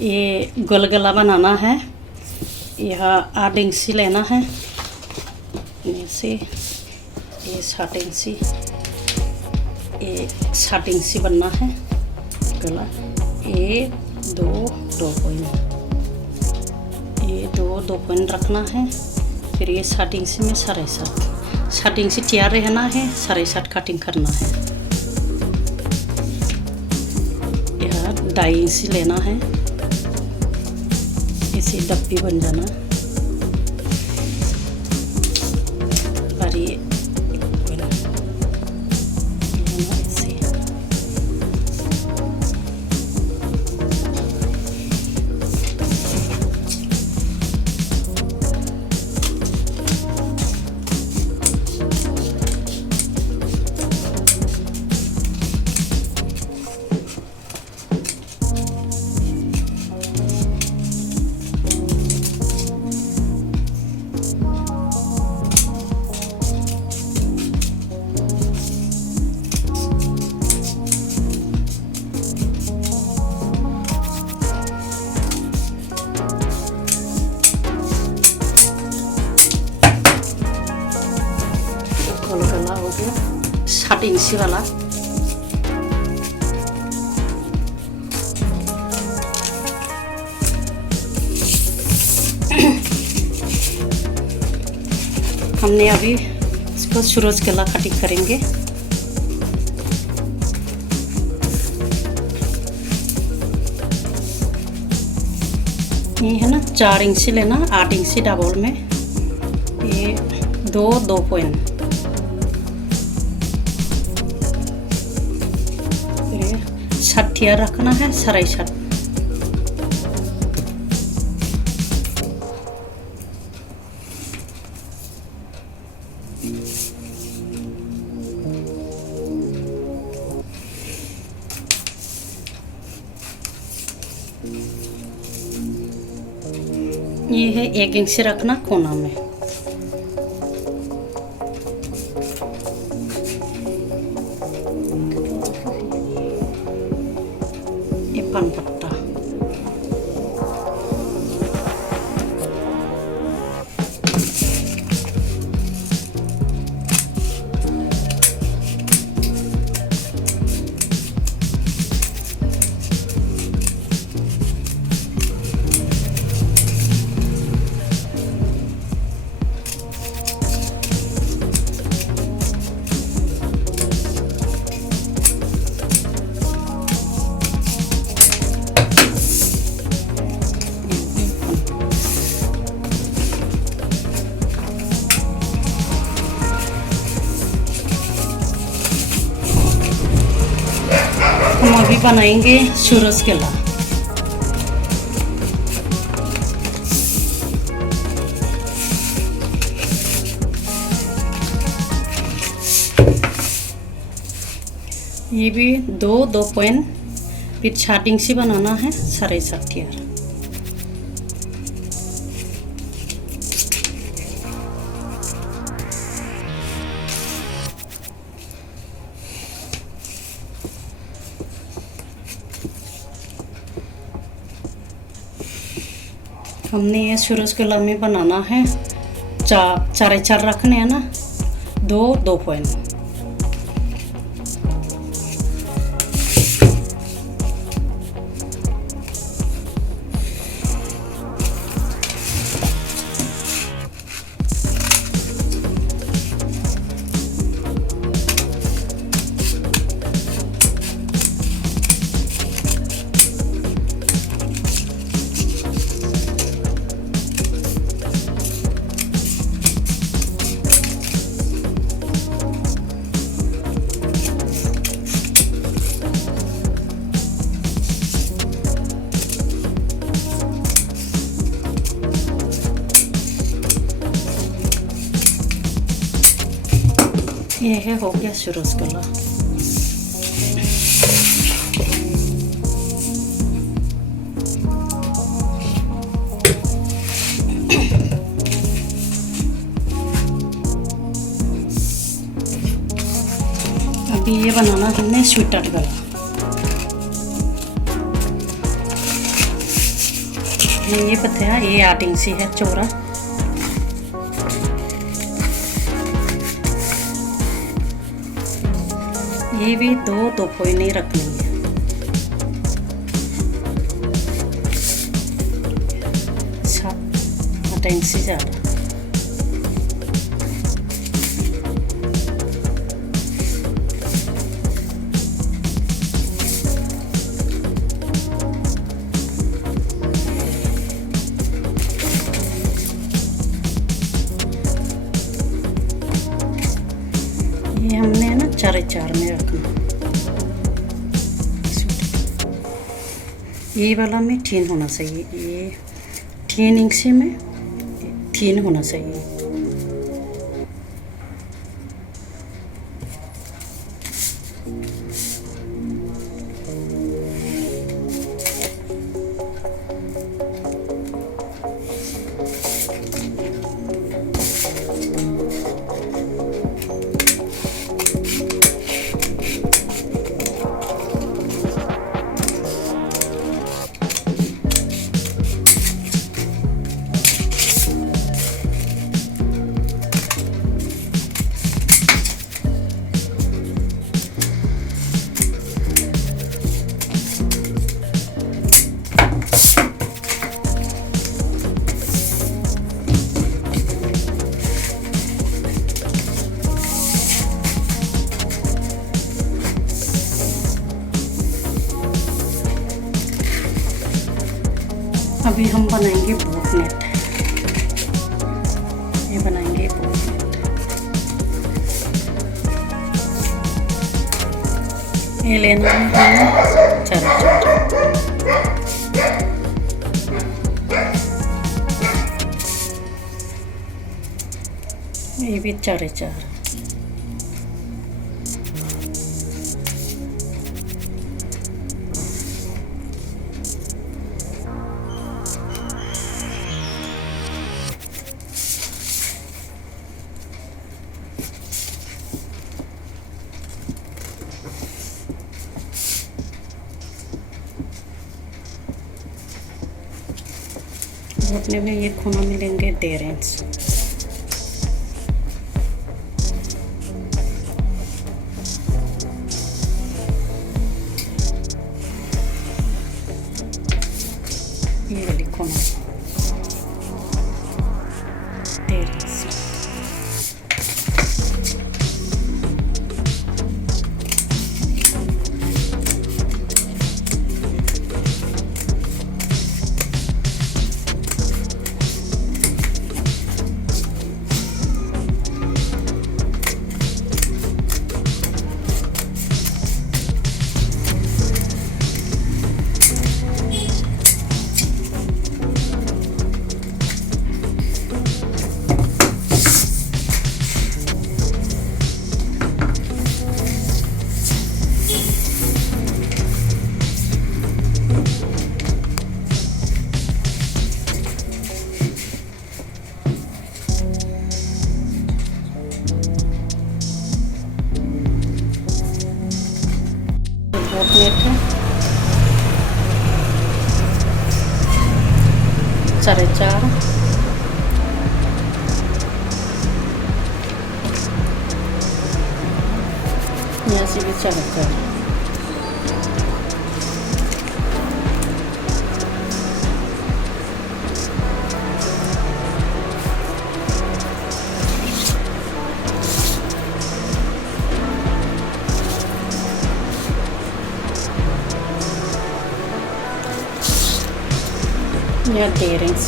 ये गोलगला बनाना है। यह 8 इंची लेना है, ऐसे ये 7 इंची, ये 7 इंची बनना है गला। ये दो पॉइंट, ये दो पॉइंट रखना है। फिर ये 7 इंची में 7.5 इंची तैयार रहना है, 7.5 कटिंग करना है। यह 2.5 इंची लेना है, इसी डब्बी बन जाना। और ये गोलगला हो गया 7 इंची वाला। हमने अभी इसको सूरज गला कटिंग करेंगे। ये है ना 4 इंची लेना, 8 इंची डबल में। ये दो पॉइंट, छठिया रखना है 7.5। ये है 1 इंच रखना कोना में। ये पान पत्ता, हम अभी बनाएंगे सूरज गला। ये भी दो पॉइंट, फिर 7 इंची बनाना है 7.5 यार। हमने ये सूरज गला में बनाना है 4.5 रखने हैं ना, दो पॉइंट। ये है हो गया सूरज गला। अभी ये बनाना हमने स्वेटर गला। ये बताया ये 8 इंची है चौड़ा। ये भी 2 पॉइंट नहीं रखनी है। अच्छा 8 इंची ज़्यादा। ये हमने ना 4x4 में रखना। ये वाला में 3 होना चाहिए, ये 3 इंच में 3 होना चाहिए। अभी हम बनाएंगे बोट नेट। ये बनाएंगे बोट नेट। ये लेना है हमें 4x4। ये भी 4x4। घुटने में ये खूना मिलेंगे 1.5 इंच। ये वाली खूना 1.5 इंच। बोट नेट है 4x4। यहाँ से भी 4x4। या 1.5 इंच।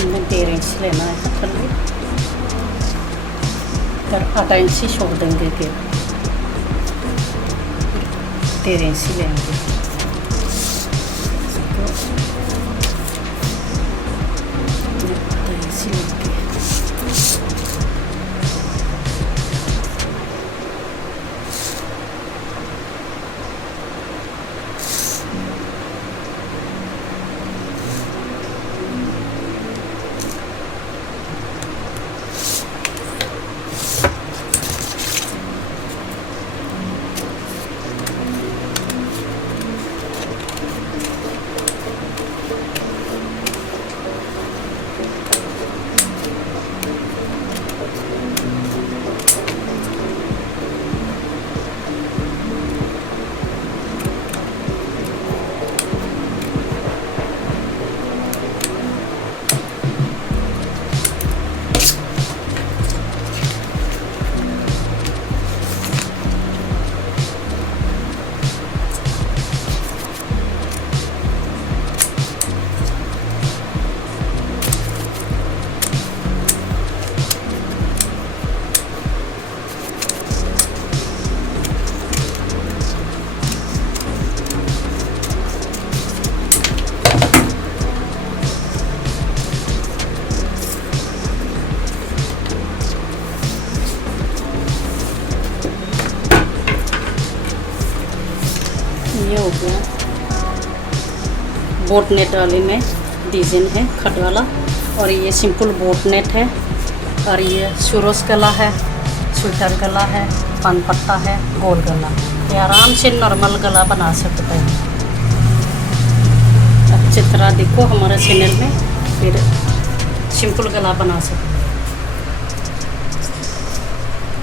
हमने 1.5 इंच लेना है थल्ले पर 8 इंच ही छोड़ देंगे कि 1.5 इंच ही लेंगे। ये हो गया बोट नेट वाली में डिज़ाइन है खट वाला, और ये सिंपल बोट नेट है, और ये सुरोस गला है, स्वेटर गला है, पान पट्टा है, गोल गला। ये आराम से नॉर्मल गला बना सकते हैं। अच्छी तरह देखो हमारे चैनल में, फिर सिंपल गला बना सकते हैं।